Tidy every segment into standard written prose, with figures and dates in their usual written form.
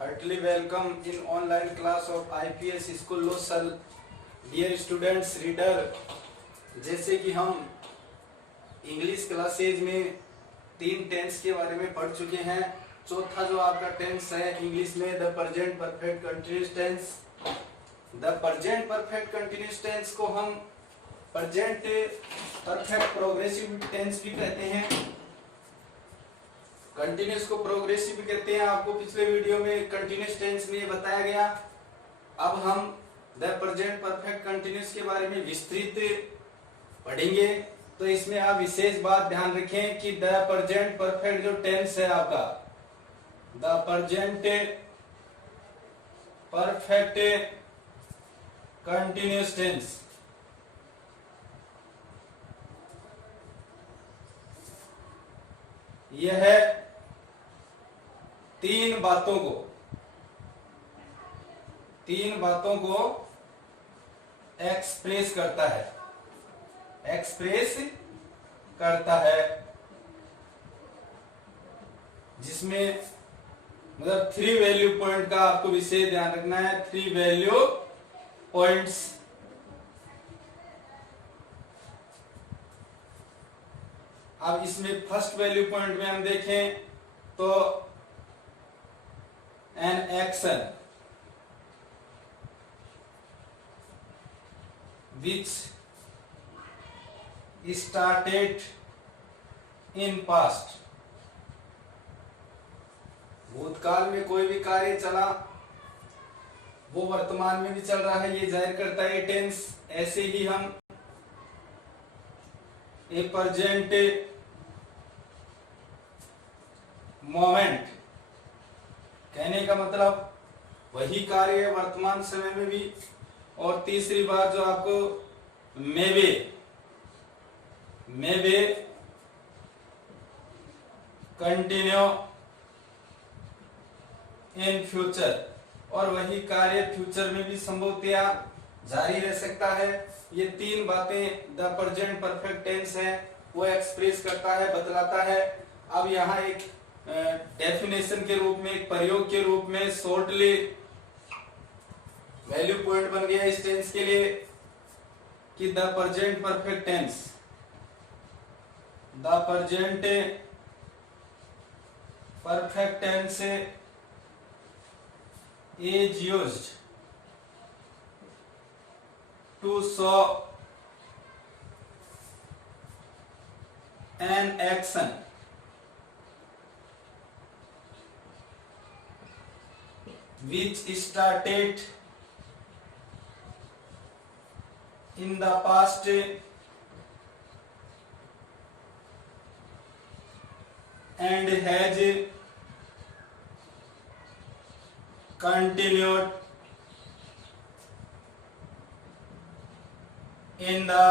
Heartily welcome in online class of IPS School Losal. Dear students, reader, जैसे कि हम English classes में 3 tense के बारे में पढ़ चुके हैं। चौथा जो आपका टेंस है इंग्लिश में the present perfect continuous tense. The present perfect continuous tense को हम प्रेजेंट परफेक्ट प्रोग्रेसिव टेंस भी कहते हैं, कंटिन्यूअस को प्रोग्रेसिव भी कहते हैं। आपको पिछले वीडियो में कंटिन्यूअस टेंस में ये बताया गया। अब हम द प्रेजेंट परफेक्ट कंटिन्यूअस के बारे में विस्तृत पढ़ेंगे। तो इसमें आप विशेष बात ध्यान रखें कि द प्रेजेंट परफेक्ट जो टेंस है आपका, the present perfect continuous tense, यह है तीन बातों को एक्सप्रेस करता है, जिसमें मतलब 3 वैल्यू पॉइंट का आपको विशेष ध्यान रखना है। 3 वैल्यू पॉइंट्स। अब इसमें फर्स्ट वैल्यू पॉइंट में हम देखें तो N action which started in past, भूतकाल में कोई भी कार्य चला वो वर्तमान में भी चल रहा है, ये जाहिर करता है टेंस। ऐसे ही हम ए प्रेजेंट मोमेंट कहने का मतलब वही कार्य है वर्तमान समय में भी। और तीसरी बात जो आपको मे बे कंटिन्यू इन फ्यूचर, और वही कार्य फ्यूचर में भी संभवतया जारी रह सकता है। ये 3 बातें द प्रेजेंट परफेक्ट टेंस है वो एक्सप्रेस करता है, बतलाता है। अब यहाँ एक डेफिनेशन के रूप में, एक प्रयोग के रूप में शॉर्टली वैल्यू पॉइंट बन गया इस टेंस के लिए कि the present perfect tense, the present perfect tense is used to show an action which started in the past and has continued in the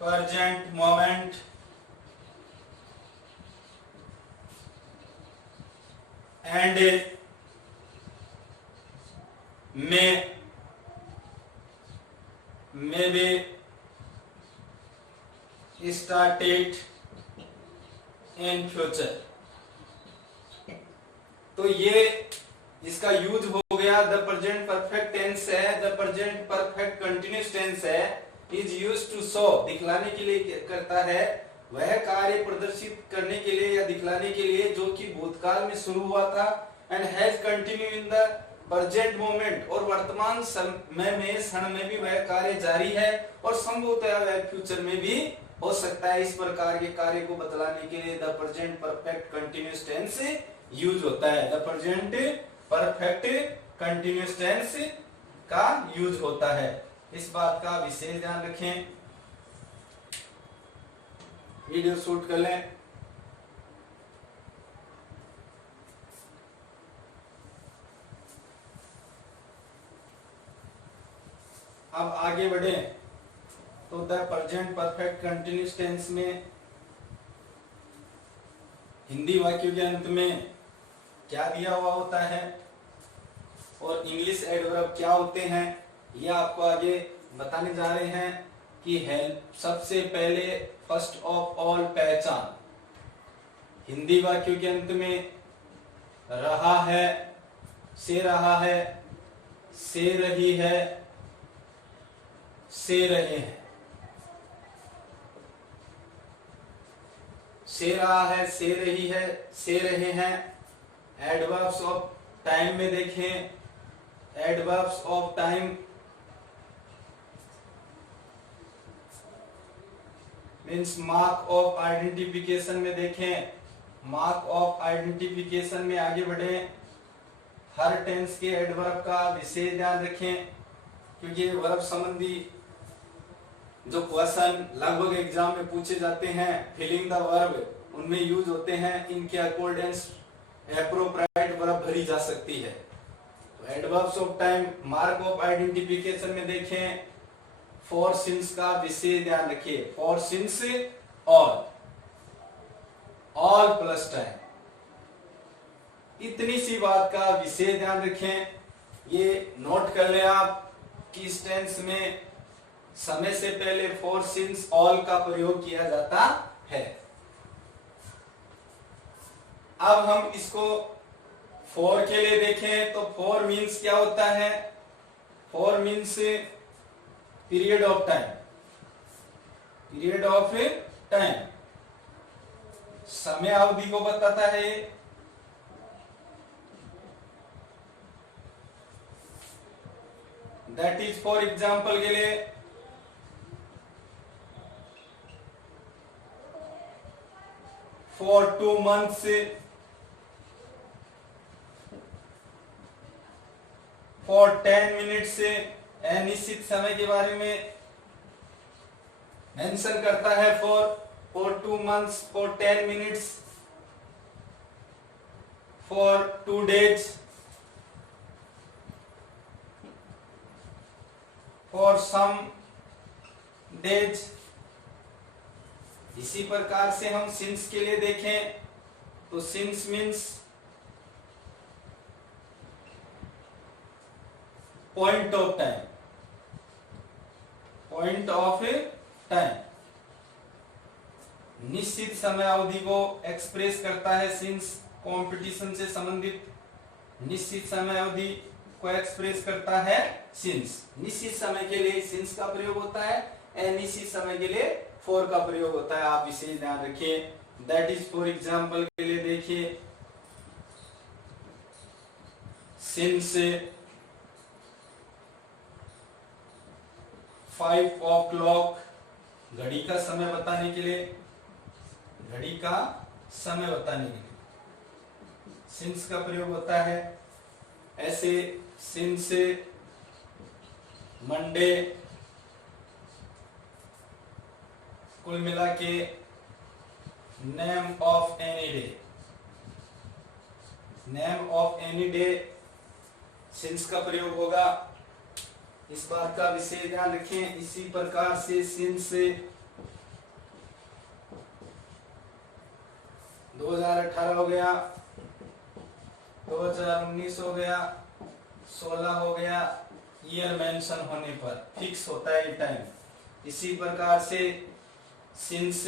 present moment and may be started in future। तो ये इसका use हो गया। The present perfect tense है, the present perfect continuous tense है, is used to show, दिखलाने के लिए करता है, वह कार्य प्रदर्शित करने के लिए या दिखलाने के लिए जो कि भूतकाल में शुरू हुआ था, and has continue in the present moment, और वर्तमान समय में क्षण में भी वह कार्य जारी है, और संभवतः वह फ्यूचर में भी हो सकता है। इस प्रकार के कार्य को बतलाने के लिए the present perfect continuous tense use होता है। The present perfect continuous tense का यूज होता है, इस बात का विशेष ध्यान रखें। वीडियो शूट कर लें। अब आगे बढ़े तो the present perfect continuous tense में हिंदी वाक्यों के अंत में क्या दिया हुआ होता है और इंग्लिश एडवर्ब क्या होते हैं, ये आपको आगे बताने जा रहे हैं कि हेल्प। सबसे पहले फर्स्ट ऑफ ऑल पहचान, हिंदी वाक्यों के अंत में रहा है, से रहा है, से रही है, से रहे हैं। से रहा है, से रही है, से रहे हैं। एडवर्ब्स ऑफ टाइम में देखें, adverbs of time means mark of identification में देखें, मार्क ऑफ आइडेंटिफिकेशन में आगे बढ़े। हर टेंस के एडवर्ब का विशेष ध्यान रखें, क्योंकि वर्ब संबंधी जो क्वेश्चन लगभग एग्जाम में पूछे जाते हैं, फिलिंग द वर्ब उनमें यूज होते हैं, इनके अकॉर्डेंस एप्रोप्रिएट वर्ब भरी जा सकती है। तो adverbs of time, mark of identification में देखें, फॉर सिंस का विशेष ध्यान रखिए। For since all plus time, इतनी सी बात का विशेष ध्यान रखें। ये नोट कर लें आप कि इस टेंस में समय से पहले फॉर सिंस ऑल का प्रयोग किया जाता है। अब हम इसको फॉर के लिए देखें तो फॉर मीन्स क्या होता है? For means period of time, period of time, समय अवधि को बताता है। दैट इज फॉर एग्जाम्पल के लिए फॉर 2 months, फॉर 10 minutes, अनिश्चित समय के बारे में मेंशन करता है। For 2 months, for 10 minutes, for 2 days, for some days. इसी प्रकार से हम सिंस के लिए देखें तो since means point of time, point of time, निश्चित समय अवधि को एक्सप्रेस करता है। सिंस कंपटीशन से संबंधित निश्चित समय अवधि को एक्सप्रेस करता है। सिंस निश्चित समय के लिए सिंस का प्रयोग होता है, अनिश्चित समय के लिए फॉर का प्रयोग होता है। आप विशेष ध्यान रखिए। दैट इज फॉर एग्जाम्पल के लिए देखिए, सिंस 5 o'clock, घड़ी का समय बताने के लिए, घड़ी का समय बताने के लिए सिंस का प्रयोग होता है। ऐसे सिंस मंडे, कुल मिला के name of any day, name of any day since का प्रयोग होगा। इस बात का विशेष ध्यान रखें। इसी प्रकार से सिंस 2018 हो गया, 2019 हो गया, 16 हो गया, ईयर मेंशन होने पर फिक्स होता है टाइम। इसी प्रकार से सिंस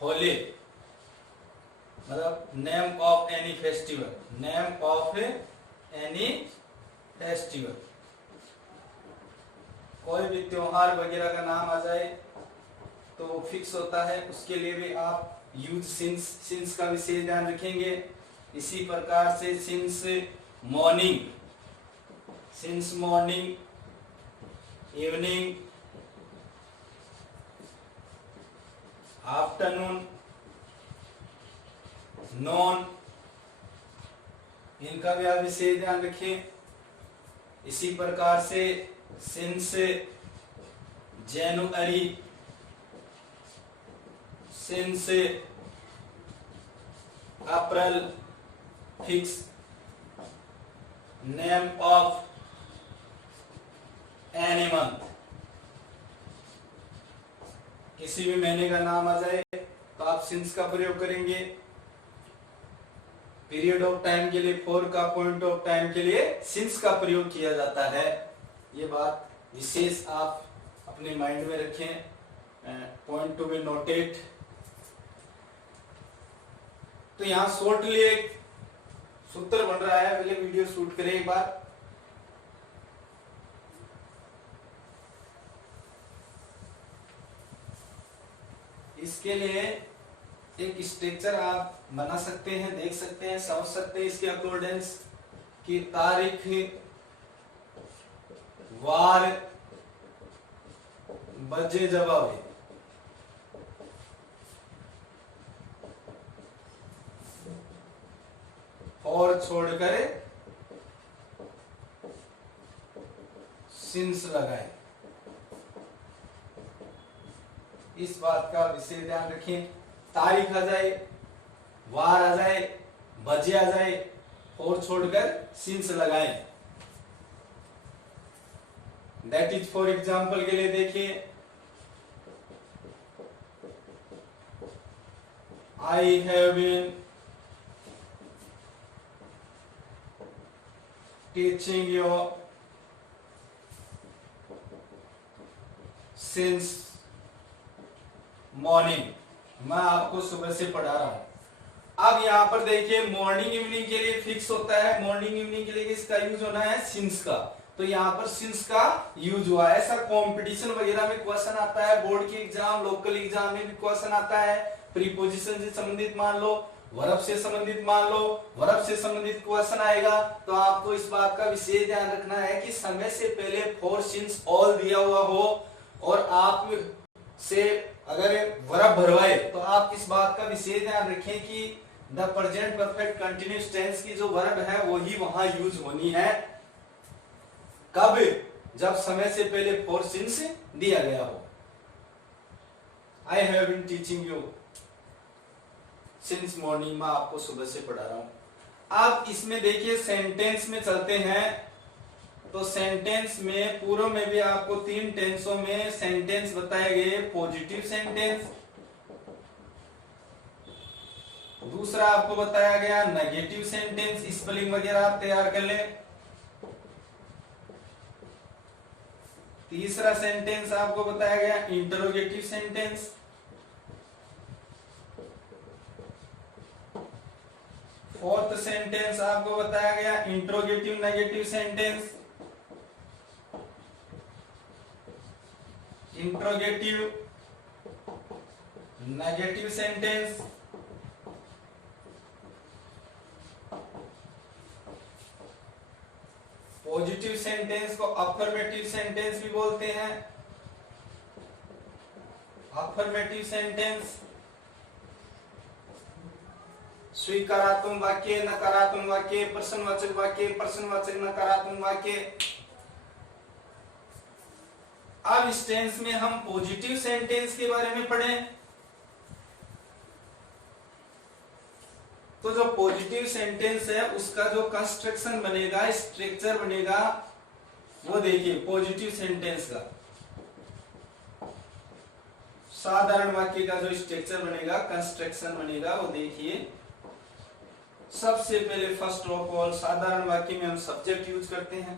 होली, मतलब name of any festival, name of any festival, कोई भी त्योहार वगैरह का नाम आ जाए तो फिक्स होता है, उसके लिए भी आप यूज सिंस, सिंस का विशेष ध्यान रखेंगे। इसी प्रकार से since morning, since morning, evening, afternoon, non, इनका भी आप विशेष ध्यान रखें। इसी प्रकार से since January, since April, fix name of any month, किसी भी महीने का नाम आ जाए तो आप सिंस का प्रयोग करेंगे। पीरियड ऑफ टाइम के लिए फॉर का, पॉइंट ऑफ टाइम के लिए सिंस का प्रयोग किया जाता है। ये बात विशेष आप अपने माइंड में रखें, पॉइंट टू बी नोटेड। तो यहाँ शॉर्टली एक सूत्र बन रहा है, पहले वीडियो शूट करें एक बार। इसके लिए एक स्ट्रक्चर आप बना सकते हैं, देख सकते हैं, समझ सकते हैं इसके अकॉर्डेंस की तारीख, वार, बजे, जवाब और छोड़कर सिंस लगाए। इस बात का विशेष ध्यान रखें, तारीख आ जाए, वार आ जाए, बजे आ जाए और छोड़कर सिंस लगाएं। दैट इज फॉर एग्जाम्पल के लिए देखिए, I have been teaching you since morning, मैं आपको सुबह से पढ़ा रहा हूं। अब यहाँ पर देखिए मॉर्निंग इवनिंग के लिए फिक्स होता है, मॉर्निंग इवनिंग के लिए किसका यूज होना है, सिंस का। तो यहाँ पर सिंस का यूज हुआ है। ऐसा कंपटीशन वगैरह में क्वेश्चन आता है, बोर्ड के एग्जाम, लोकल एग्जाम में भी क्वेश्चन आता है। प्रीपोजिशन से संबंधित मान लो, वर्ब से संबंधित मान लो, वर्ब से संबंधित क्वेश्चन आएगा, तो आपको इस बात का विशेष ध्यान रखना है कि समय से पहले फॉर, सिंस, ऑल दिया हुआ हो और आप से अगर वर्ब भरवाए तो आप इस बात का विशेष ध्यान रखें कि the present perfect continuous tense की जो वर्ब है वही वहां यूज होनी है। कब? जब समय से पहले फॉर, सिंस दिया गया हो। I have been teaching you since morning, मैं आपको सुबह से पढ़ा रहा हूं। आप इसमें देखिए सेंटेंस में चलते हैं, तो सेंटेंस में पूर्व में भी आपको 3 टेंसों में सेंटेंस बताए गए। पॉजिटिव सेंटेंस, दूसरा आपको बताया गया नेगेटिव सेंटेंस, स्पेलिंग वगैरह आप तैयार कर लें। तीसरा सेंटेंस आपको बताया गया इंटरोगेटिव सेंटेंस। फोर्थ सेंटेंस आपको बताया गया interrogative negative sentence. Interrogative negative sentence. Positive sentence को अफर्मेटिव सेंटेंस भी बोलते हैं। अफर्मेटिव सेंटेंस स्वीकारात्मक वाक्य, नकारात्मक वाक्य, प्रश्नवाचक वाक्य, प्रश्नवाचक नकारात्मक वाक्य। अब इस टेंस में हम पॉजिटिव सेंटेंस के बारे में पढ़ें, तो जो पॉजिटिव सेंटेंस है उसका जो कंस्ट्रक्शन बनेगा, स्ट्रक्चर बनेगा, वो देखिए पॉजिटिव सेंटेंस का साधारण वाक्य का जो स्ट्रक्चर बनेगा, कंस्ट्रक्शन बनेगा, वो देखिए। सबसे पहले फर्स्ट ऑफ ऑल साधारण वाक्य में हम सब्जेक्ट यूज करते हैं,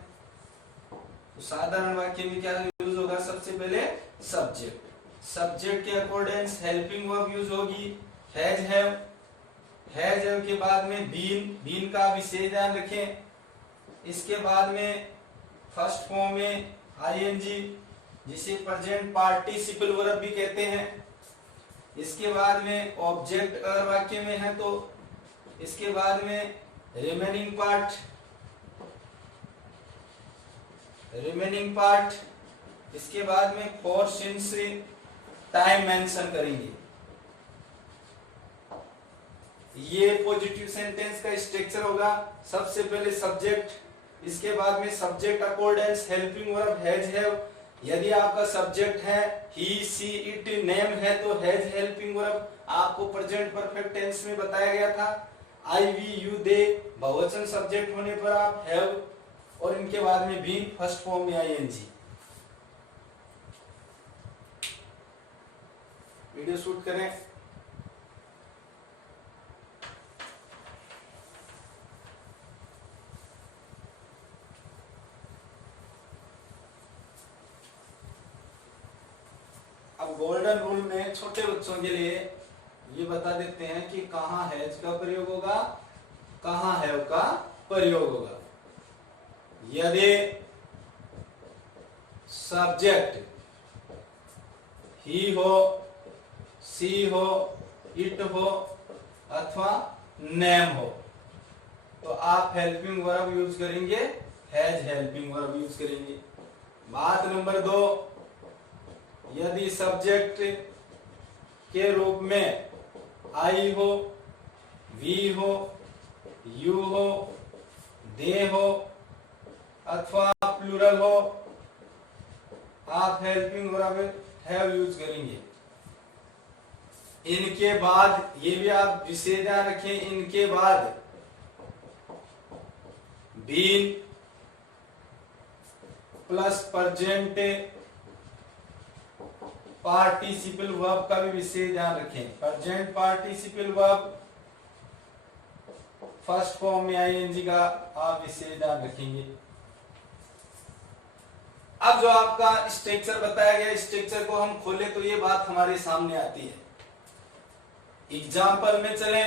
तो साधारण वाक्य में क्या यूज होगा, सबसे पहले सब्जेक्ट। सब्जेक्ट के अकॉर्डिंग हेल्पिंग वर्ब यूज होगी, हैज, हैव। हैज के बाद में बीन, बीन का विशेष ध्यान रखें। इसके बाद में फर्स्ट फॉर्म में आईएनजी, जिसे प्रेजेंट पार्टिसिपल वर्ब भी कहते हैं। इसके बाद में ऑब्जेक्ट अगर वाक्य में है तो इसके बाद में रिमेनिंग पार्ट, रिमेनिंग पार्ट। इसके बाद में फॉर, सिंस, टाइम मेंशन करेंगे। ये पॉजिटिव सेंटेंस का स्ट्रक्चर होगा। सबसे पहले सब्जेक्ट, इसके बाद में subject accordance helping verb has, have. यदि आपका सब्जेक्ट है ही, सी, इट, नेम है तो हैज हेल्पिंग वर्ब। आपको प्रेजेंट परफेक्ट टेंस में बताया गया था। आई, वी, यू, दे बहुवचन सब्जेक्ट होने पर आप हैव, और इनके बाद में बीन फर्स्ट फॉर्म में आईएनजी। वीडियो शूट करें। अब गोल्डन रूल में छोटे बच्चों के लिए ये बता देते हैं कि कहाँ हैज का प्रयोग होगा, कहाँ हैव का प्रयोग होगा। यदि सब्जेक्ट ही हो, सी हो, इट हो अथवा नेम हो तो आप हेल्पिंग वर्ब यूज करेंगे, हैज हेल्पिंग वर्ब यूज करेंगे। बात नंबर 2, यदि सब्जेक्ट के रूप में आई हो, वी हो, यू हो, दे हो अथवा प्लूरल हो, आप हेल्पिंग वर्ब हैव यूज करेंगे। इनके बाद ये भी आप विशेष ध्यान रखें, इनके बाद been plus present participle verb का भी विशेष ध्यान रखें। Present participle verb first form में आईएनजी का आप विशेष ध्यान रखेंगे। अब जो आपका स्ट्रक्चर बताया गया, स्ट्रक्चर को हम खोले तो ये बात हमारे सामने आती है। एग्जाम्पल में चले,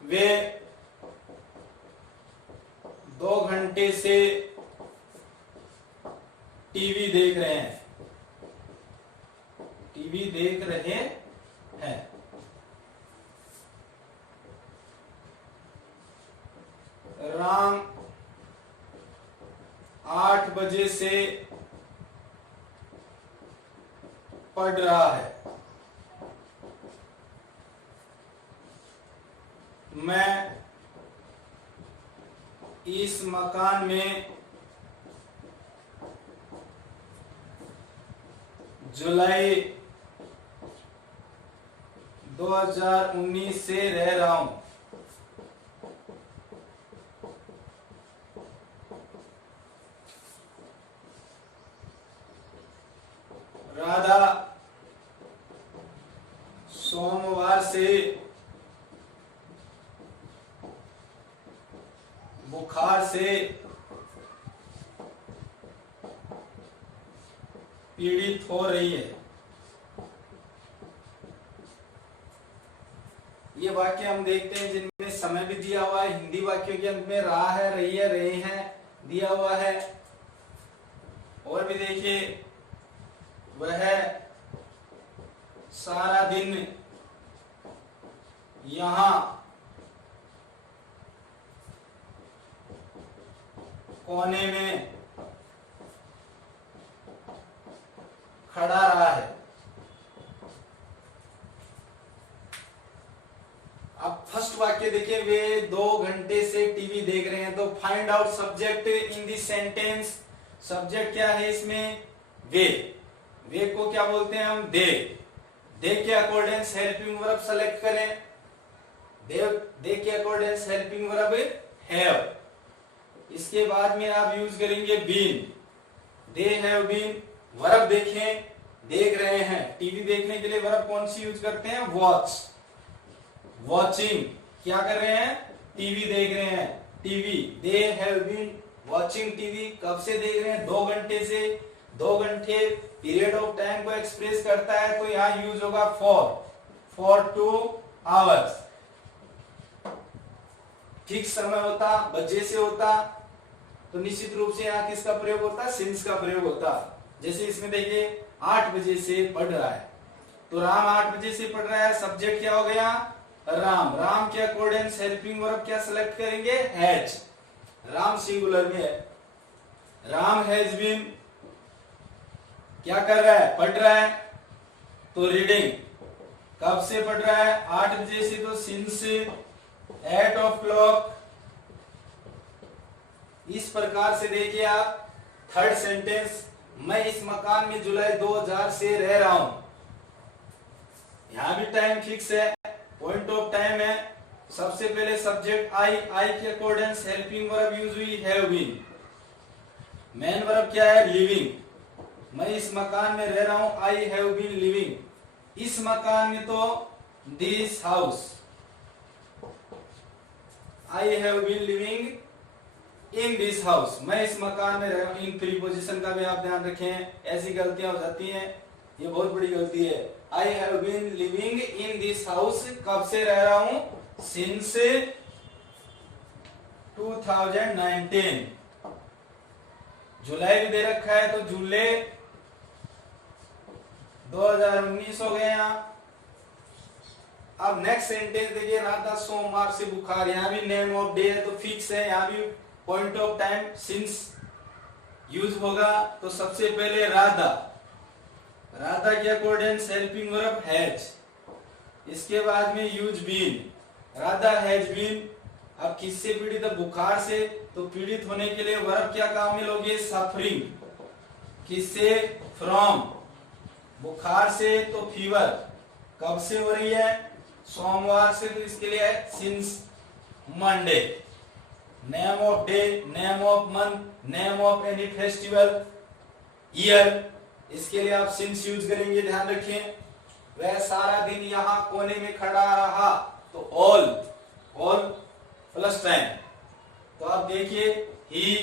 वे 2 घंटे से टीवी देख रहे हैं, टीवी देख रहे हैं। राम 8 बजे से पढ़ रहा है। मैं इस मकान में जुलाई 2019 से रह रहा हूं। राधा सोमवार से बुखार से पीड़ित हो रही है। ये वाक्य हम देखते हैं जिनमें समय भी दिया हुआ है, हिंदी वाक्यों के अंत में रहा है, रही है, रहे हैं दिया हुआ है। और भी देखिए, वह सारा दिन यहां कोने में खड़ा रहा है। अब फर्स्ट वाक्य देखिए, वे 2 घंटे से टीवी देख रहे हैं। तो find out subject in this sentence. Subject क्या है इसमें? वे। वे को क्या बोलते हैं हम? दे। दे के अकॉर्डेंस हेल्पिंग वर्ब सेलेक्ट करें। दे के अकॉर्डेंस हेल्पिंग वर्ब हैव। इसके बाद में आप यूज करेंगे been. They have been. Verb देखें, देख रहे हैं। टीवी देखने के लिए वर्ब कौन सी यूज करते हैं? वॉच। वॉचिंग, क्या कर रहे हैं? टीवी देख रहे हैं। TV, they have been watching TV. कब से देख रहे हैं? 2 घंटे से। 2 घंटे पीरियड ऑफ टाइम को एक्सप्रेस करता है, तो यहां यूज होगा फॉर 2 आवर्स। ठीक समय होता, बजे से होता, तो निश्चित रूप से यहाँ किसका प्रयोग होता? सिंस का प्रयोग होता। जैसे इसमें देखिए 8 बजे से पढ़ रहा है, तो राम 8 बजे से पढ़ रहा है। सब्जेक्ट क्या हो गया? राम। राम के अकॉर्डेंस हेल्पिंग वर्ब क्या सेलेक्ट करेंगे? हैज। राम सिंगुलर में है। राम हैज बीन क्या कर रहा है? पढ़ रहा है। तो रीडिंग, कब से पढ़ रहा है? 8 बजे से, तो सिंस 8 o'clock। इस प्रकार से देखिए आप थर्ड सेंटेंस, मैं इस मकान में जुलाई 2000 से रह रहा हूं। यहां भी टाइम फिक्स है, पॉइंट ऑफ टाइम है। सबसे पहले सब्जेक्ट आई के अकॉर्डेंस हेल्पिंग वर्ब यूज हुई हैव बीन। मेन वर्ब क्या है? लिविंग। मैं इस मकान में रह रहा हूं, आई हैव बीन लिविंग। इस मकान में तो this house, I have been living in this house. मैं इस मकान में रह रहा हूं। इन प्रीपोजिशन का भी आप ध्यान रखें, ऐसी गलतियां हो जाती हैं। ये बहुत बड़ी गलती है। I have been living in this house, कब से रह रहा हूं? सिंस 2019। जुलाई भी दे रखा है तो जुलाई 2019 हो गया यहाँ। अब नेक्स्ट सेंटेंस देखिए, राधा सोमवार से बुखार, यहाँ भी नेम ऑफ डे है तो फिक्स है, यहाँ भी point of time since use होगा। तो सबसे पहले राधा, राधा के अकॉर्डिंग हेल्पिंग वर्ब हैज, इसके बाद में use been, Radha has been. अब किससे पीड़ित है? बुखार से, तो पीड़ित होने के लिए वर्ब क्या काम में लोगे? सफरिंग। किससे? फ्रॉम, बुखार से तो फीवर, कब से हो रही है? सोमवार से, तो इसके लिए since Monday. Name of day, name of month, name of any festival, year, इसके लिए आप सिंस यूज करेंगे, ध्यान रखें। वह सारा दिन यहाँ कोने में खड़ा रहा, तो ऑल, ऑल प्लस टाइम। तो आप देखिए, ही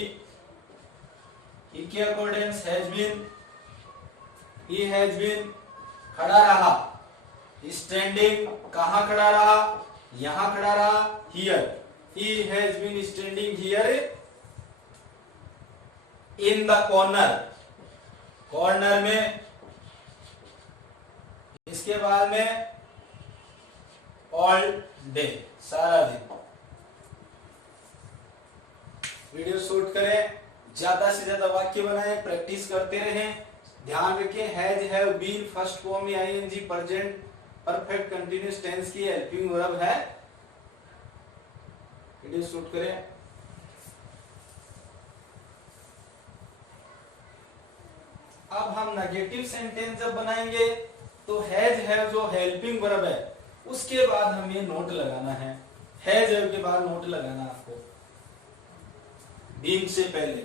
के according has been, he has been, खड़ा रहा, स्टैंडिंग, कहां खड़ा रहा? यहां खड़ा रहा, here, he has been standing here in the corner, corner में। इसके बाद में ऑल डे, सारा दिन। वीडियो शूट करें, ज्यादा से ज्यादा वाक्य बनाएं, प्रैक्टिस करते रहें। ध्यान रखें, has, have, been first form में ING present perfect continuous tense की हेल्पिंग वर्ब है। वीडियो शूट करें। अब हम नेगेटिव सेंटेंस जब बनाएंगे तो हैज, हैव जो हेल्पिंग वर्ब है उसके बाद हमें नोट लगाना है। हैज, हैव के बाद नोट लगाना आपको, बीन से पहले।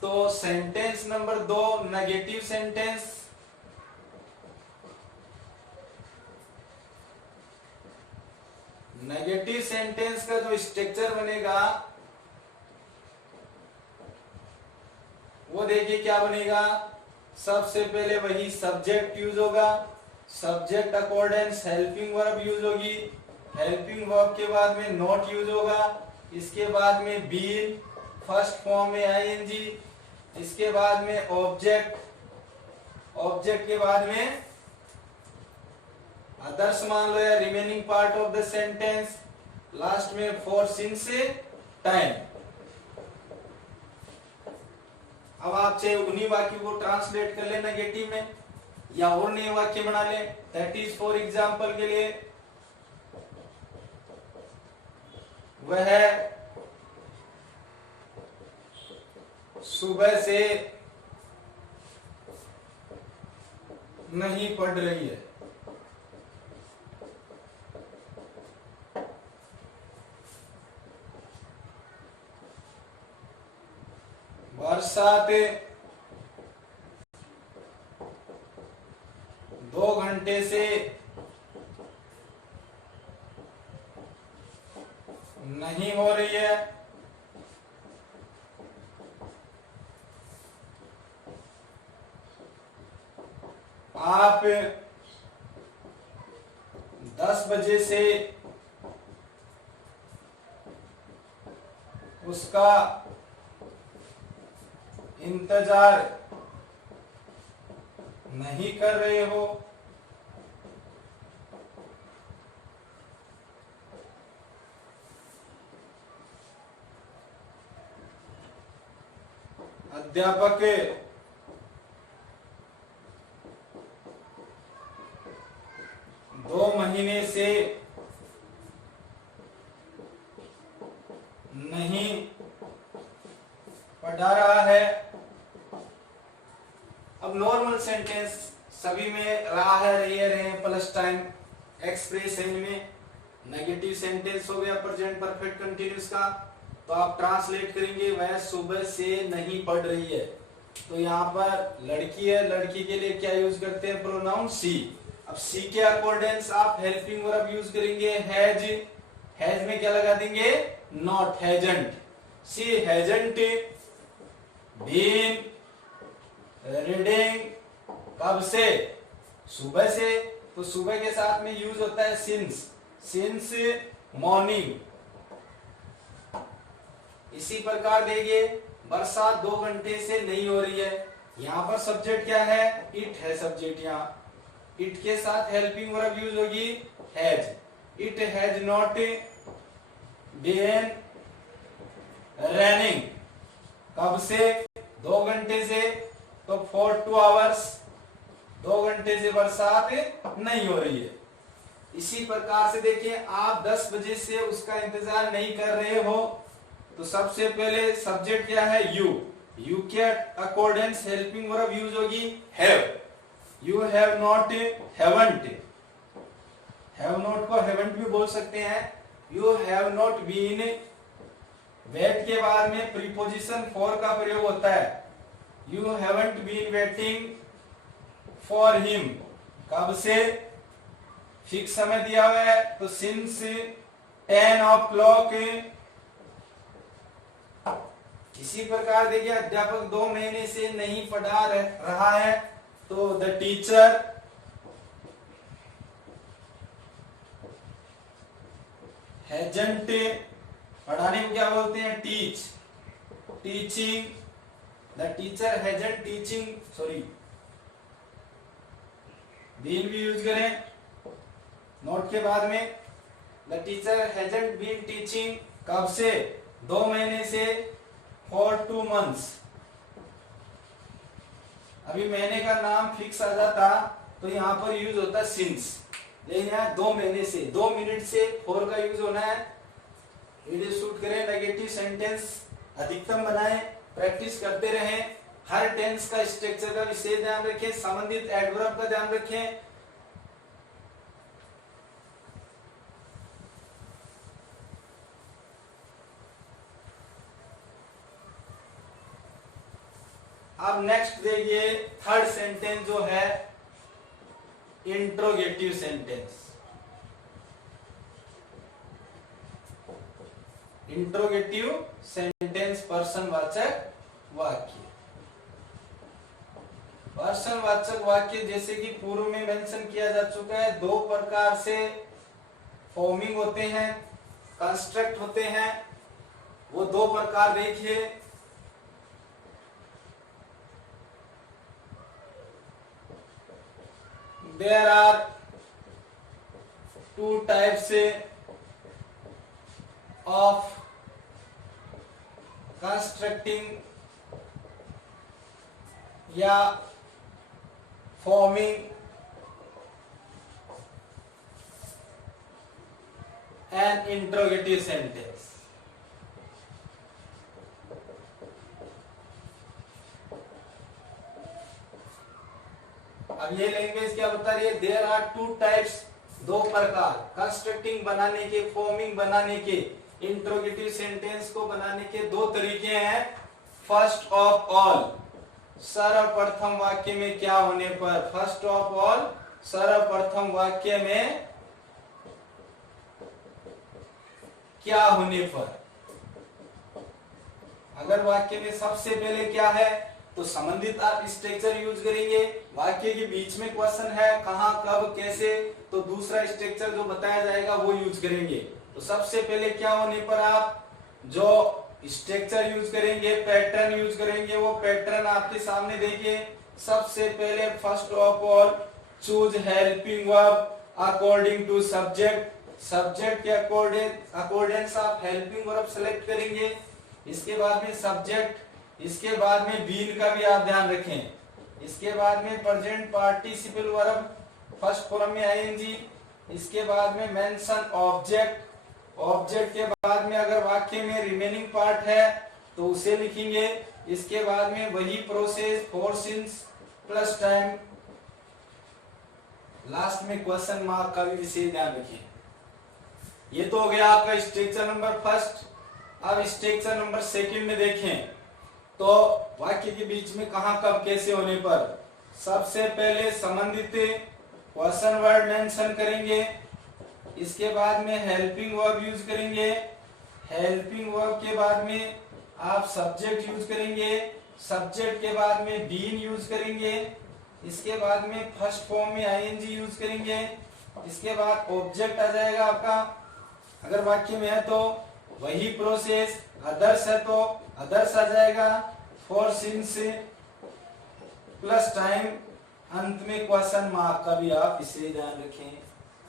तो sentence number 2, negative sentence. Negative sentence का जो स्ट्रक्चर बनेगा वो देखिए क्या बनेगा। सबसे पहले वही सब्जेक्ट यूज होगा, subject accordance helping verb use होगी, हेल्पिंग वर्ब के बाद में नॉट यूज होगा, इसके बाद में बीन फर्स्ट फॉर्म में आईएनजी, इसके बाद में ऑब्जेक्ट, ऑब्जेक्ट के बाद में अदर्स मान लो या remaining part of the sentence, last में फॉर सिंस टाइम। अब आप चाहे उन्हीं वाक्य को ट्रांसलेट कर ले नेगेटिव में या और नए वाक्य बना ले। दैट इज फॉर एग्जाम्पल के लिए, वह सुबह से नहीं पढ़ रही है। बरसात 2 घंटे से नहीं हो रही है। आप 10 बजे से उसका इंतजार नहीं कर रहे हो। अध्यापक 2 महीने से नहीं पढ़ा रहा है। अब नॉर्मल सेंटेंस सभी में रहा है, रही है, प्लस टाइम एक्सप्रेस है इनमें। नेगेटिव सेंटेंस हो गया प्रेजेंट परफेक्ट कंटीन्यूअस का, तो आप ट्रांसलेट करेंगे वह सुबह से नहीं पढ़ रही है। तो यहाँ पर लड़की है, लड़की के लिए क्या यूज करते हैं? Pronoun she. अब सी के अकॉर्डिंग आप हेल्पिंग वर्ब यूज करेंगे हैज। हैज में क्या लगा देंगे? Not, hasn't. She hasn't been reading कब से? सुबह से। तो सुबह के साथ में यूज होता है सिंस मॉर्निंग। इसी प्रकार देखिए बरसात 2 घंटे से नहीं हो रही है, यहाँ पर सब्जेक्ट क्या है? इट है सब्जेक्ट। यहाँ इट के साथ हेल्पिंग वर्ब यूज होगी has. It has not been raining. कब से? 2 घंटे से। तो फॉर 2 आवर्स, 2 घंटे से बरसात नहीं हो रही है। इसी प्रकार से देखिए आप 10 बजे से उसका इंतजार नहीं कर रहे हो, तो सबसे पहले सब्जेक्ट क्या है? यू के अकॉर्डेंस हेल्पिंग वर्ब यूज होगी have. You have not, haven't. Have not को हैवंट भी बोल सकते हैं। You have not been, wait के बाद में प्रीपोजिशन फॉर का प्रयोग होता है। You haven't been waiting for him. कब से? फिक्स समय दिया हुआ है, तो सिंस 10 o'clock। इसी प्रकार देखिए अध्यापक 2 महीने से नहीं पढ़ा रहा है, तो द टीचर हैजंट, पढ़ाने को क्या बोलते हैं? Teaching. The teacher hasn't teaching, sorry been भी यूज करें नोट के बाद में। The teacher hasn't been teaching. कब से? 2 महीने से। For 2 months। अभी महीने का नाम फिक्स आ जाता तो यहाँ पर यूज होता सिंस, लेकिन यहाँ 2 महीने से, 2 मिनट से फॉर का यूज होना है। वीडियो शूट करें, नेगेटिव सेंटेंस अधिकतम बनाएं, प्रैक्टिस करते रहें। हर टेंस का स्ट्रक्चर का विशेष ध्यान रखें, संबंधित एडवर्ब का ध्यान रखें। अब नेक्स्ट देखिए थर्ड सेंटेंस जो है इंट्रोगेटिव सेंटेंस। इंट्रोगेटिव सेंटेंस पर्सनवाचक वाक्य। पर्सनवाचक वाक्य जैसे कि पूर्व में मेंशन किया जा चुका है, 2 प्रकार से फॉर्मिंग होते हैं, कंस्ट्रक्ट होते हैं। वो 2 प्रकार देखिए। There are 2 types of constructing या forming an interrogative sentence। अब ये लैंग्वेज क्या बता रही है? देयर आर 2 टाइप्स, 2 प्रकार, कंस्ट्रक्टिंग बनाने के, फॉर्मिंग बनाने के, इंट्रोगेटिव सेंटेंस को बनाने के 2 तरीके हैं। फर्स्ट ऑफ ऑल, सर्वप्रथम वाक्य में क्या होने पर? फर्स्ट ऑफ ऑल, सर्वप्रथम वाक्य में क्या होने पर? अगर वाक्य में सबसे पहले क्या है तो संबंधित आप स्ट्रक्चर यूज करेंगे। वाक्य के बीच में क्वेश्चन है, कहां, कब, कैसे, तो दूसरा स्ट्रक्चर जो बताया जाएगा वो यूज करेंगे। तो सबसे पहले क्या होने पर आप जो स्ट्रक्चर यूज करेंगे, पैटर्न यूज करेंगे, वो पैटर्न आपके सामने देखिए। सबसे पहले first of all choose helping verb according to subject. Subject के अकॉर्डेंस आप हेल्पिंग वर्ब सेलेक्ट करेंगे। इसके बाद में सब्जेक्ट, इसके बाद में बीन का भी आप ध्यान रखें। इसके बाद में present participle verb first form में आईएनजी। इसके बाद में मेंशन ऑब्जेक्ट। ऑब्जेक्ट के बाद में अगर वाक्य में रिमेनिंग पार्ट है तो उसे लिखेंगे। इसके बाद में वही process for since plus time. Last में क्वेश्चन मार्क का भी विशेष ध्यान रखिए। ये तो हो गया आपका स्ट्रक्चर नंबर फर्स्ट। अब स्ट्रक्चर नंबर सेकंड में देखें तो वाक्य के बीच में कहां, कब, कैसे होने पर सबसे पहले संबंधित क्वेश्चन वर्ड मेंशन करेंगे। इसके बाद में हेल्पिंग वर्ब यूज करेंगे। हेल्पिंग वर्ब के बाद में आप सब्जेक्ट यूज करेंगे। सब्जेक्ट के बाद में बीन यूज करेंगे। इसके बाद में फर्स्ट फॉर्म में आईएनजी यूज करेंगे, इसके बाद ऑब्जेक्ट आ जाएगा आपका, अगर वाक्य में है तो वही प्रोसेस, अदर्स है तो अदर्स आ जाएगा, फॉर सिंस प्लस टाइम, अंत में क्वेश्चन मार्क का भी आप इसे ध्यान रखें।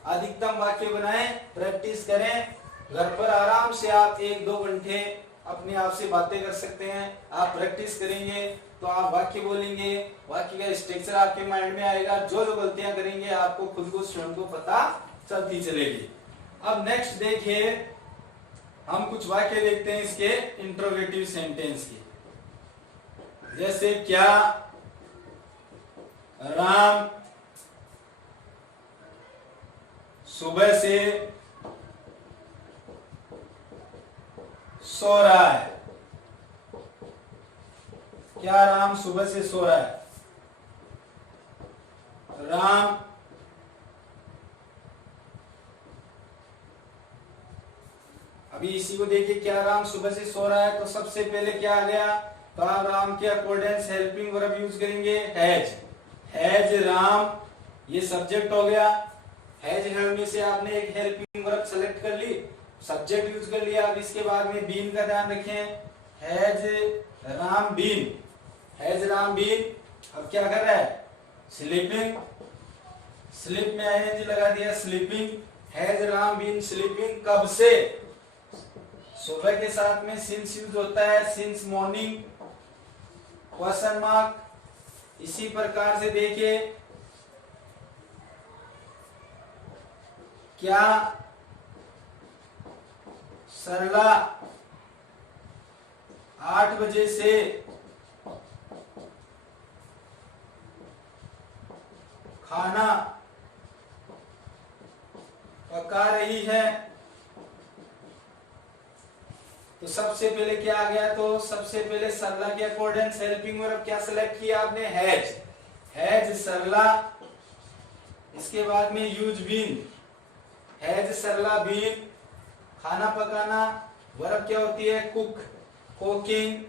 अधिकतम वाक्य बनाएं, प्रैक्टिस करें, घर पर आराम से आप 1-2 घंटे अपने आप से बातें कर सकते हैं। आप प्रैक्टिस करेंगे तो आप वाक्य बोलेंगे, वाक्य का स्ट्रक्चर आपके माइंड में आएगा, जो जो गलतियां करेंगे आपको खुद को स्वयं को पता चलती चलेगी। अब नेक्स्ट देखिए, हम कुछ वाक्य देखते हैं इसके इंट्रोगेटिव सेंटेंस के। जैसे क्या राम सुबह से सो रहा है? क्या राम सुबह से सो रहा है? राम अभी इसी को देखिए, क्या राम सुबह से सो रहा है, तो सबसे पहले क्या आ गया, तो आप राम के अकॉर्डेंस हेल्पिंग वर्ब यूज करेंगे, हैज। हैज राम, ये सब्जेक्ट हो गया। हैज है में से आपने एक हेल्पिंग वर्ब सेलेक्ट कर ली, सब्जेक्ट यूज कर लिया। अब इसके बाद में बीन का ध्यान रखें, has Ram been, has Ram been. अब क्या कर रहा है, स्लीपिंग, स्लीप में आईएनजी लगा दिया, sleeping. Has Ram been sleeping, कब से, सुबह के साथ में सिंस यूज होता है, सिंस मॉर्निंग, क्वेश्चन मार्क। इसी प्रकार से देखिए, क्या सरला 8 बजे से खाना पका रही है? तो सबसे पहले क्या आ गया, तो सबसे पहले सरला के अकॉर्डेंस हेल्पिंग वर्ब क्या सेलेक्ट किया आपने, हैज। हैज सरला, इसके बाद में use been, has Sarla been, खाना पकाना, वर्ब क्या होती है, cook, cooking.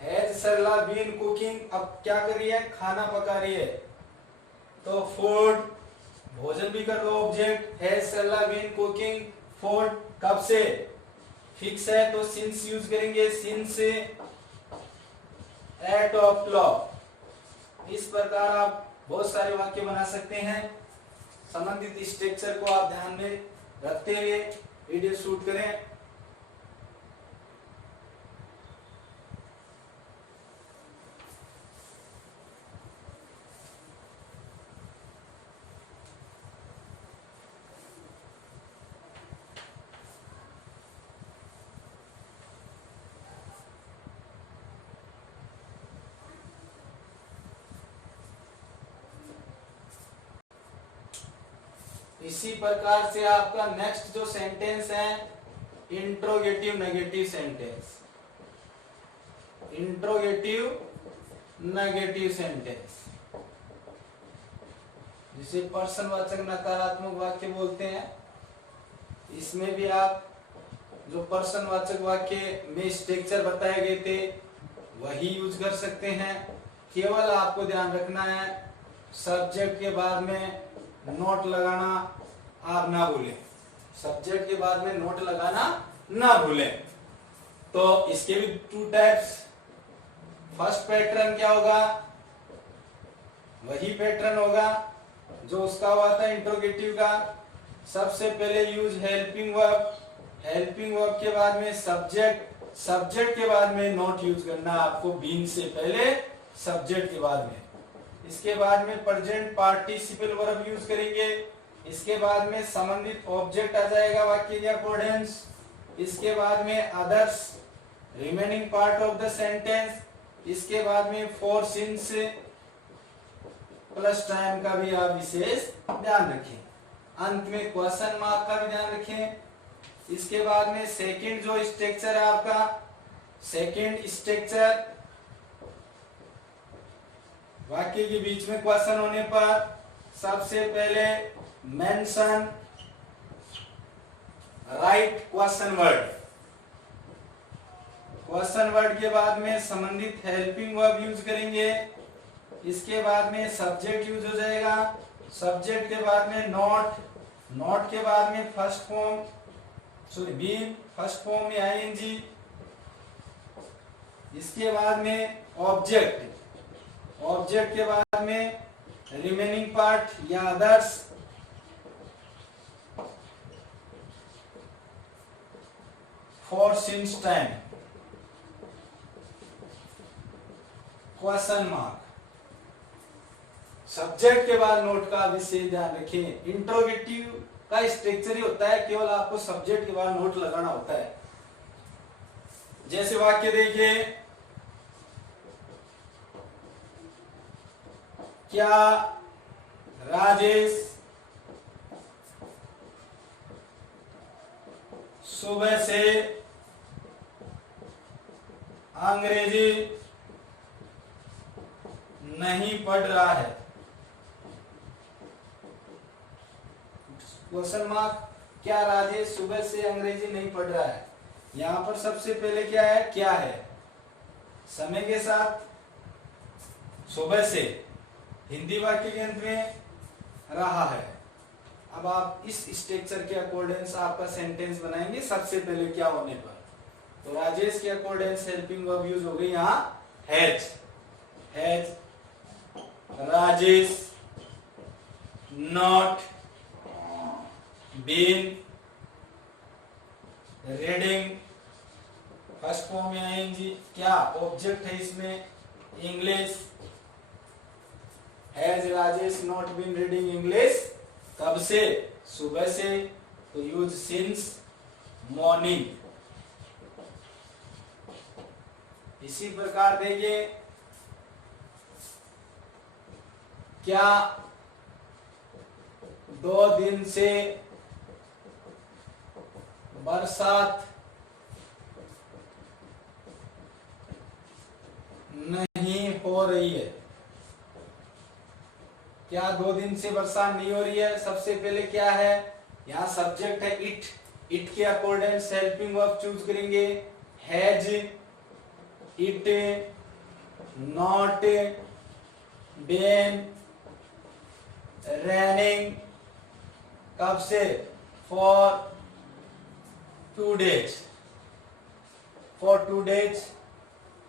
Has Sarla been cooking, अब क्या कर रही है, खाना पका रही है, तो फूड, भोजन भी कर दो object, has Sarla been cooking food, कब से, फिक्स है तो सिंस यूज करेंगे, सिंस 8 o'clock। इस प्रकार आप बहुत सारे वाक्य बना सकते हैं। संबंधित स्ट्रक्चर को आप ध्यान में रखते हुए वीडियो शूट करें। इसी प्रकार से आपका नेक्स्ट जो सेंटेंस है, interrogative negative sentence. Interrogative negative sentence, जिसे पर्सनवाचक नकारात्मक वाक्य बोलते हैं। इसमें भी आप जो पर्सनवाचक वाक्य में स्ट्रक्चर बताए गए थे वही यूज कर सकते हैं। केवल आपको ध्यान रखना है, सब्जेक्ट के बाद में नोट लगाना आप ना भूलें, सब्जेक्ट के बाद में नोट लगाना ना भूलें। तो इसके भी 2 टाइप्स। फर्स्ट पैटर्न क्या होगा, वही पैटर्न होगा जो उसका हुआ था इंट्रोगेटिव का। सबसे पहले use helping verb, helping verb के बाद में सब्जेक्ट, सब्जेक्ट के बाद में नोट यूज करना आपको, बीन से पहले सब्जेक्ट के बाद में। इसके बाद में प्रेजेंट पार्टिसिपल वर्ब यूज करेंगे। इसके बाद में संबंधित ऑब्जेक्ट आ जाएगा वाक्य के अकॉर्डेंस। इसके बाद में others, remaining part of the sentence. इसके बाद में फॉर, सिंस, प्लस टाइम का भी आप विशेष ध्यान रखें। अंत में क्वेश्चन मार्क का भी ध्यान रखें। इसके बाद में सेकंड जो स्ट्रक्चर है आपका, सेकंड स्ट्रक्चर, वाक्य के बीच में क्वेश्चन होने पर सबसे पहले mention right question word, question word के बाद में संबंधित हेल्पिंग वर्ब यूज करेंगे। इसके बाद में सब्जेक्ट यूज हो जाएगा, सब्जेक्ट के बाद में नॉट, नॉट के बाद में first form sorry been, first form में आईएनजी, इसके बाद में ऑब्जेक्ट, ऑब्जेक्ट के बाद में रिमेनिंग पार्ट या others, for since time, question mark. Subject के बाद नोट का विशेष ध्यान रखें। इंट्रोगेटिव का स्ट्रक्चर ही होता है, केवल आपको सब्जेक्ट के बाद नोट लगाना होता है। जैसे वाक्य देखिए, क्या राजेश सुबह से अंग्रेजी नहीं पढ़ रहा है? Question mark. क्या राजेश सुबह से अंग्रेजी नहीं पढ़ रहा है? यहां पर सबसे पहले क्या है, क्या है, समय के साथ सुबह से, हिंदी वाक्य के अंत में रहा है। अब आप इस स्ट्रक्चर के अकॉर्डिंग आपका सेंटेंस बनाएंगे। सबसे पहले क्या होने पर, तो राजेश के अकॉर्डिंग हेल्पिंग वर्ब यूज हो गई यहाँ has, has Rajesh not been reading, first form में आएंगी, क्या ऑब्जेक्ट है इसमें English, has Rajesh not been reading English, कब से, सुबह से, तो यूज सिंस मॉर्निंग। इसी प्रकार देखिए, क्या 2 दिन से बरसात नहीं हो रही है? क्या 2 दिन से बरसात नहीं हो रही है? सबसे पहले क्या है, यहाँ सब्जेक्ट है इट, इट के अकॉर्डिंग हेल्पिंग वर्ब चूज करेंगे, has it not been raining, कब से, फॉर 2 डेज, फॉर 2 डेज।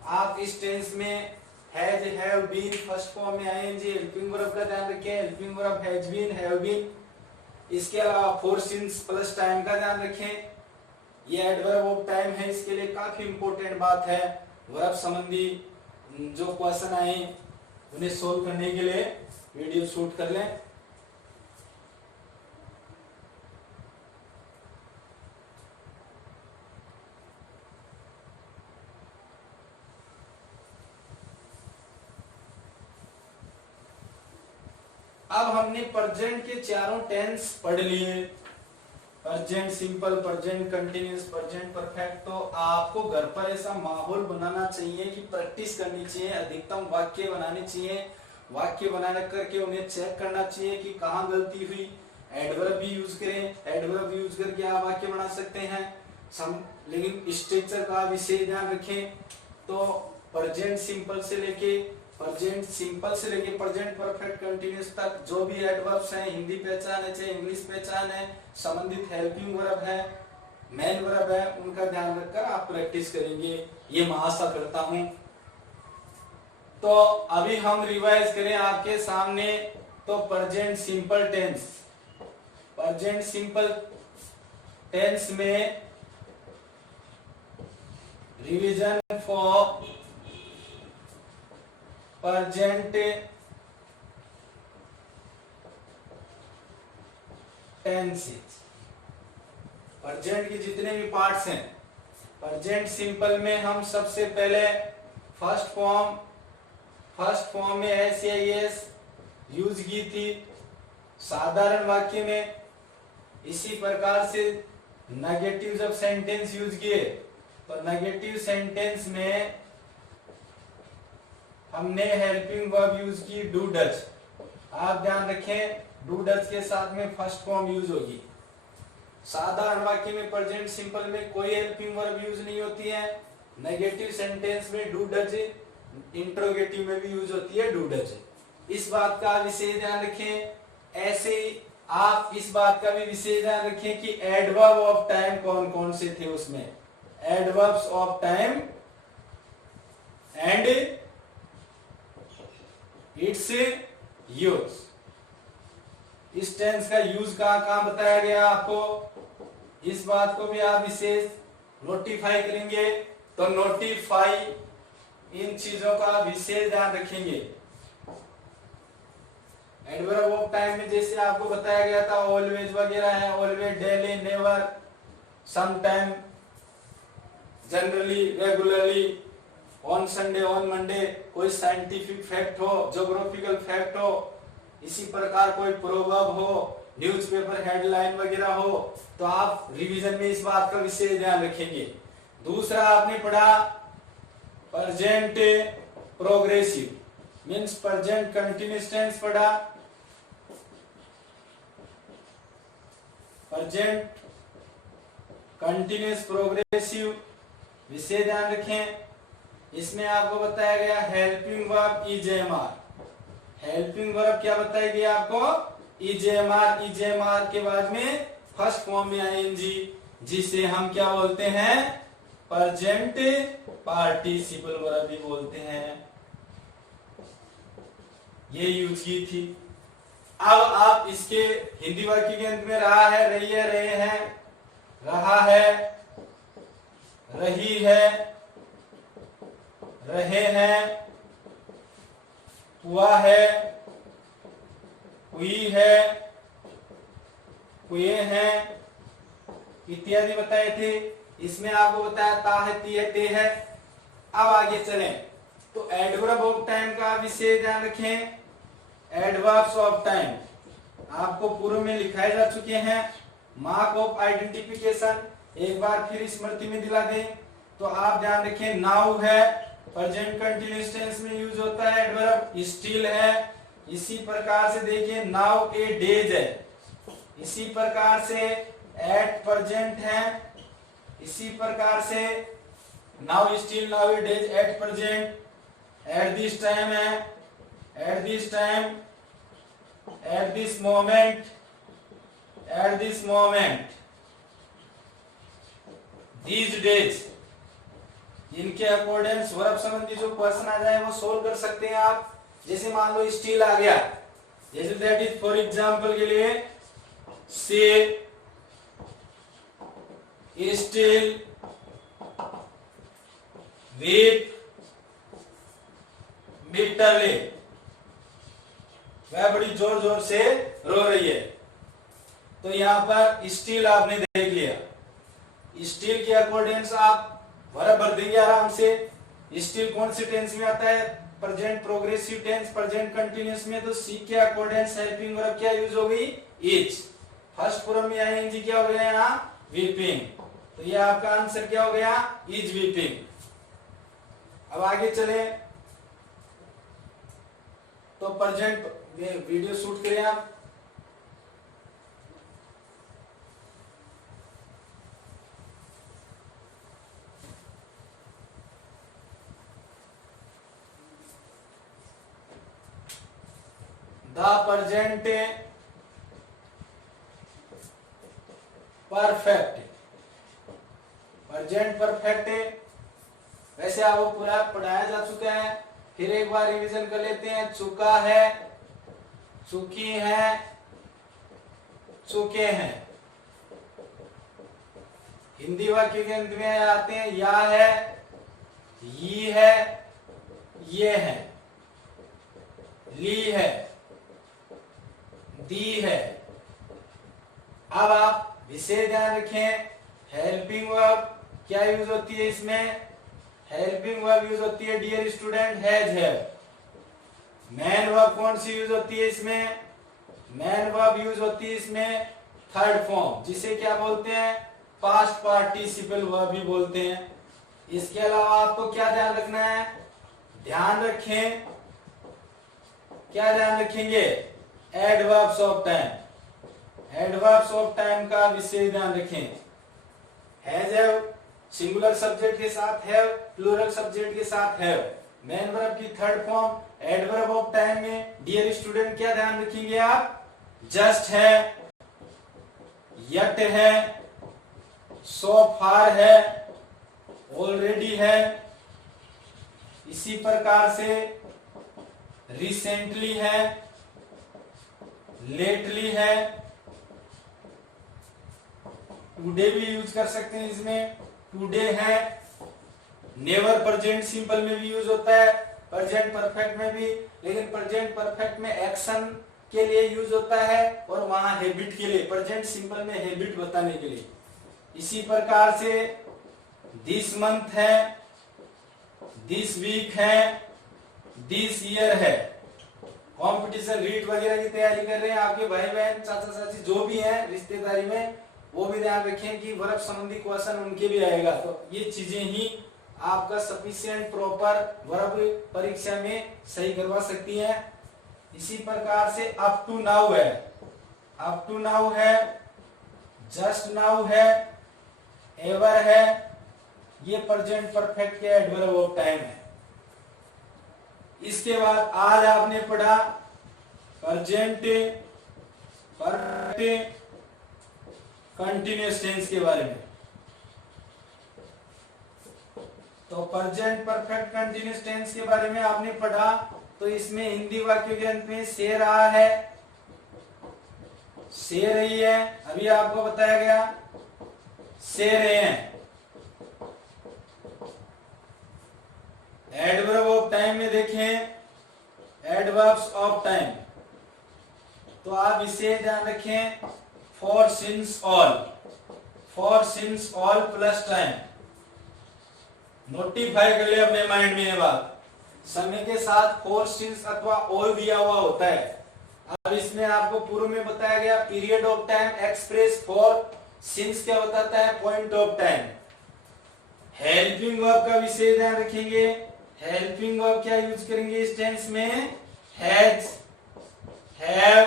आप इस टेंस में has, have been, first form में आईएनजी, हेल्पिंग वर्ब का ध्यान रखें, helping verb has been, have been. इसके अलावा फॉर सिंस प्लस टाइम का ध्यान रखें, ये एडवर्ब ऑफ टाइम है, इसके लिए काफी इंपॉर्टेंट बात है। वर्ब संबंधी जो क्वेश्चन आए उन्हें सोल्व करने के लिए वीडियो शूट कर लें। अब हमने प्रेजेंट के चारों टेंस पढ़ लिए, present simple, present continuous, present perfect. तो आपको घर पर ऐसा माहौल बनाना चाहिए कि प्रैक्टिस करनी चाहिए, अधिकतम वाक्य बनाने चाहिए, वाक्य बनाने करके उन्हें चेक करना चाहिए कि कहाँ गलती हुई। एडवर्ब भी यूज करें, एडवर्ब यूज करके आप वाक्य बना सकते हैं, लेकिन स्ट्रक्चर का विशेष ध्यान रखें। तो प्रेजेंट सिंपल से लेके प्रेजेंट परफेक्ट कंटिन्यूअस तक जो भी एडवर्ब्स हैं, हिंदी पहचान है चाहे इंग्लिश पहचान है, संबंधित हेल्पिंग वर्ब है, मेन वर्ब है, उनका ध्यान रखकर आप प्रैक्टिस करेंगे, ये मैं आशा करता हूं। तो अभी हम रिवाइज करें आपके सामने। तो present simple tense, present simple tense में revision for present tenses, present के जितने भी पार्ट्स हैं, प्रेजेंट सिंपल में हम सबसे पहले फर्स्ट फॉर्म में एस या एस यूज की थी साधारण वाक्य में। इसी प्रकार से नेगेटिव जब सेंटेंस यूज किए तो नेगेटिव सेंटेंस में हमने हेल्पिंग वर्ब यूज की डू डज। आप ध्यान रखें, डू डज के साथ में फर्स्ट फॉर्म यूज होगी। साधारण वाक्य में प्रेजेंट सिंपल में कोई हेल्पिंग वर्ब यूज नहीं होती है। नेगेटिव सेंटेंस में डू डज इंट्रोगेटिव में भी यूज होती है डू डज। इस बात का विशेष ध्यान रखें। ऐसे आप इस बात का भी विशेष ध्यान रखें कि एडवर्ब ऑफ टाइम कौन कौन से थे उसमें, adverbs of time and it's use. इस टेंस का यूज कहां कहां बताया गया आपको, इस बात को भी आप विशेष नोटिफाई करेंगे। तो नोटिफाई, इन चीजों का विशेष ध्यान रखेंगे। एडवर्ब ऑफ टाइम में जैसे आपको बताया गया था ऑलवेज वगैरह है, always, daily, never, sometime, generally, regularly, on Sunday, on Monday, कोई साइंटिफिक फैक्ट हो, ज्योग्राफिकल फैक्ट हो, इसी प्रकार कोई प्रोवर्ब हो, न्यूज़पेपर हेडलाइन वगैरह हो, तो आप रिवीजन में इस बात का विशेष ध्यान रखेंगे। दूसरा आपने पढ़ा present progressive, means present continuous tense पढ़ा। प्रेजेंट कंटिन्यूअस प्रोग्रेसिव विशेष ध्यान रखें। इसमें आपको बताया गया helping verb is am are. Helping verb क्या बताई गई आपको, ईजेएमआर। ईजेएमआर के बाद में फर्स्ट फॉर्म में आईएनजी, जिसे हम क्या बोलते हैं, प्रेजेंट पार्टिसिपल वर्ब भी बोलते हैं। ये यूज की थी। अब आप इसके हिंदी वाक्य के अंत में रहा है, रही है, रहे हैं, रहा है, रही है, रहे हैं, हुआ है, हुई है, हुए हैं इत्यादि बताए थे। इसमें आपको बताया ता है, ती है, ते है। अब आगे चलें तो एडवर्ब ऑफ टाइम का विशेष ध्यान रखें। एडवर्ब्स ऑफ टाइम आपको पूर्व में लिखाए जा चुके हैं। मार्क ऑफ आइडेंटिफिकेशन एक बार फिर स्मृति में दिला दें तो आप ध्यान रखें। नाउ है, प्रेजेंट कंटीन्यूअस टेंस में यूज होता है एडवर्ब। स्टिल है, इसी प्रकार से देखिए नाउ ए डेज है, इसी प्रकार से एट प्रेजेंट है, इसी प्रकार से now still, nowadays, at present, at this time है, at this time, at this moment, at this moment, these days. इनके अकॉर्डिंग वर्ब संबंधी जो क्वेश्चन आ जाए वो सोल्व कर सकते हैं आप। जैसे मान लो स्टिल आ गया, जैसे दैट इज फॉर एग्जांपल के लिए से स्टिल वीप बिटरली, वह बड़ी जोर जोर से रो रही है। तो यहां पर स्टिल आपने देख लिया। स्टिल के अकॉर्डिंग आप वर्ब भर देंगे आराम से। स्टिल कौन सी टेंस में आता है, present progressive tense, present continuous में। तो सी के अकॉर्डिंग हेल्पिंग वर्ब क्या यूज हो गई, इज। फर्स्ट फॉर्म में आईएनजी क्या हो गया यहाँ, वीपिंग। तो ये आपका आंसर क्या हो गया, इज वीपिंग। अब आगे चले तो प्रेजेंट वीडियो शूट करें आप। The present perfect, present perfect वैसे आपको पूरा पढ़ाया जा चुका है, फिर एक बार रिवीजन कर लेते हैं। चुका है, चुकी है, चुके हैं। हिंदी वाक्य के अंत में आते हैं या है, ये है, ये है, ली है, दी है। अब आप विशेष ध्यान रखें, हेल्पिंग वर्ब क्या यूज होती है इसमें, हेल्पिंग वर्ब यूज होती है dear student, has, have. Main verb कौन सी यूज होती है इसमें, मैन वर्ब यूज होती है इसमें थर्ड फॉर्म, जिसे क्या बोलते हैं, पास्ट पार्टिसिपल वर्ब भी बोलते हैं। इसके अलावा आपको क्या ध्यान रखना है, ध्यान रखें, क्या ध्यान रखेंगे, adverbs of time. Adverbs of time का विशेष ध्यान रखें। हैज, हैव सिंगुलर सब्जेक्ट के साथ हैव, प्लूरल सब्जेक्ट के साथ हैव। मेन वर्ब की third form adverb of time में डियर स्टूडेंट क्या ध्यान रखेंगे आप, जस्ट है, यट है, सो फार है, ऑलरेडी है, इसी प्रकार से रिसेंटली है, लेटली है, टुडे भी यूज कर सकते हैं इसमें, टुडे है, नेवर प्रेजेंट सिंपल में भी यूज होता है, प्रेजेंट परफेक्ट में भी, लेकिन प्रेजेंट परफेक्ट में एक्शन के लिए यूज होता है और वहां हैबिट के लिए, प्रेजेंट सिंपल में हैबिट बताने के लिए। इसी प्रकार से दिस मंथ है, दिस वीक है, दिस ईयर है। कंपटीशन रीट वगैरह की तैयारी कर रहे हैं आपके भाई बहन चाचा चाची जो भी हैं रिश्तेदारी में, वो भी ध्यान रखें कि वर्ब संबंधी क्वेश्चन उनके भी आएगा। तो ये चीजें ही आपका सफिशिएंट प्रॉपर वर्ब परीक्षा में सही करवा सकती हैं। इसी प्रकार से अप टू नाउ है, अप टू नाउ है, जस्ट नाउ है, एवर है, ये प्रेजेंट परफेक्ट के एडवर्ब ऑफ टाइम है। इसके बाद आज आपने पढ़ा प्रेजेंट परफेक्ट कंटिन्यूअस टेंस के बारे में। तो प्रेजेंट परफेक्ट कंटिन्यूअस टेंस के बारे में आपने पढ़ा, तो इसमें हिंदी वाक्य के अंत में से रहा है, से रही है, अभी आपको बताया गया, से रहे हैं। एडवर्ब ऑफ टाइम में देखें, एडवर्ब्स ऑफ टाइम, तो आप इसे ध्यान रखें, for since all, for since all plus time. Notify कर ले अपने माइंड में ये बात, समय के साथ फॉर सिंस अथवा ऑल दिया हुआ होता है। अब इसमें आपको पूर्व में बताया गया period of time express for since क्या बताता है, point of time. Helping verb का विशेष ध्यान रखेंगे, हेल्पिंग वर्ब क्या यूज करेंगे इस टेंस में, has, have,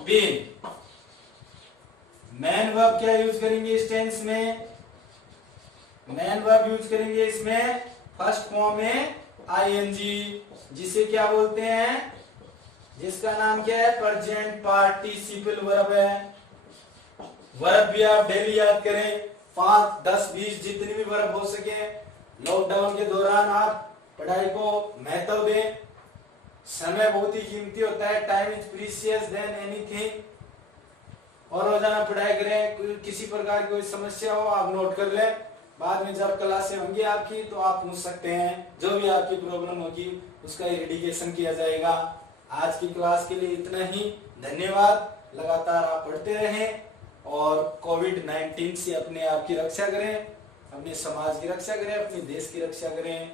been. Main verb क्या यूज करेंगे इस टेंस में, मैन वर्ब यूज करेंगे इसमें फर्स्ट फॉर्म में आईएनजी, जिसे क्या बोलते हैं, जिसका नाम क्या है, प्रेजेंट पार्टिसिपल वर्ब है। वर्ब भी आप डेली याद करें, 5, 10, 20 जितनी भी वर्ब हो सके। लॉकडाउन के दौरान आप पढ़ाई को महत्व दें, समय बहुत ही कीमती होता है, time is precious than anything. और रोजाना पढ़ाई करें, किसी प्रकार की कोई समस्या हो आप नोट कर लें, बाद में जब क्लासें होंगी आपकी तो आप पूछ सकते हैं, जो भी आपकी प्रॉब्लम होगी उसका इरिडिकेशन किया जाएगा। आज की क्लास के लिए इतना ही, धन्यवाद। लगातार आप पढ़ते रहें और कोविड-19 से अपने आप की रक्षा करें, अपने समाज की रक्षा करें, अपने देश की रक्षा करें।